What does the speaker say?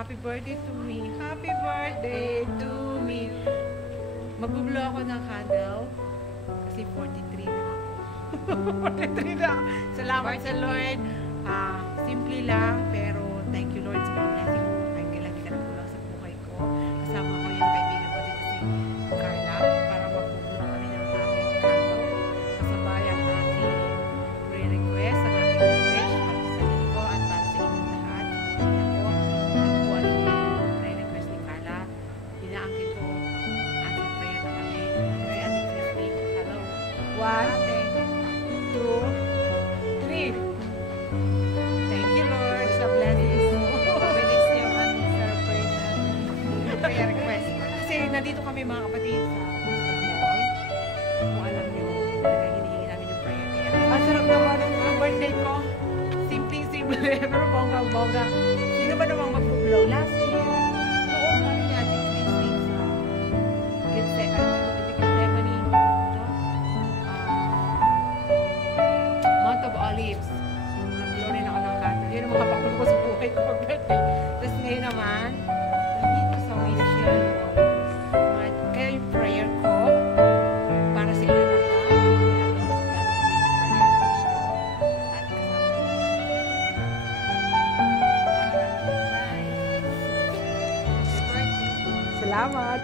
Happy birthday to me. Happy birthday to me. Magbublo ako ng candle kasi 43 na ako. 43 na ako. Salamat sa Lord. Simple lang, pero thank you Lord sa mga blessing mo. Kahit kailan di ka nagkulang sa buhay ko. Kasama ko yung kaibigan ko dito si Carla para magbublo kami ng aking candle. Kasabay ang aking re-request, ang aking wish para sa sarili ko at para sa inyong lahat. At kung ano yung re-request ni Carla, inaangkin ko ating prayer na kami. Kasi ating Christy. Hello. 1, 2, 3. Thank you, Lord, sa blessings mo. Bilis yung surprise na prayer request. Kasi nandito kami mga kapatid sa mall. Kung alam nyo, talagang hinihingi namin yung prayer. Kaya, ang sarap naman ang birthday ko. Simple-simple, pero bongga-bongga. Sino ba namang mag-blow? Last year, noon kami ni Ate Christy sa Gethsemane, Mount of Olives. Nag-blow rin ako ng candle. Yun ang makapakulo ko sa buhay ko pag-birthday. Tapos ngayon naman, nandito sa windshield wall. Kaya yung prayer ko, para sa inyo lahat. Salamat!